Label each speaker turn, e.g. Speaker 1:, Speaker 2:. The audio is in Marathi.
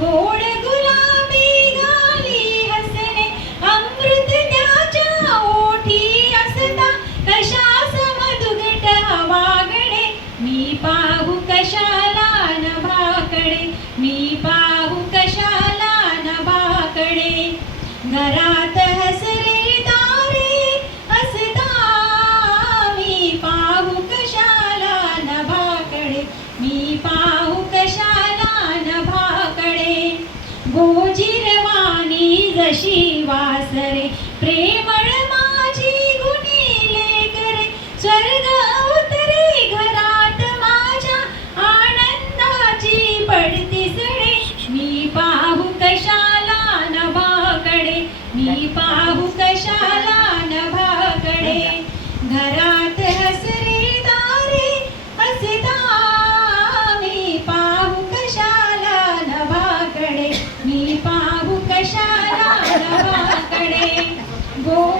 Speaker 1: गोड गुलाबी गाली हसणे अमृत ओठी असता कशास मधुगट मी पाहू कशाला नभाकडे मी पाहू कशाला नभाकडे? घरा गोजिरवाणी जशी वासरे प्रेमळ माझी गुणिले करे स्वर्ग उतरे घरात माझ्या आनंदाची पडती सडे. मी पाहू कशाला नभाकडे मी पाहू कशाला नभाकडे. घरा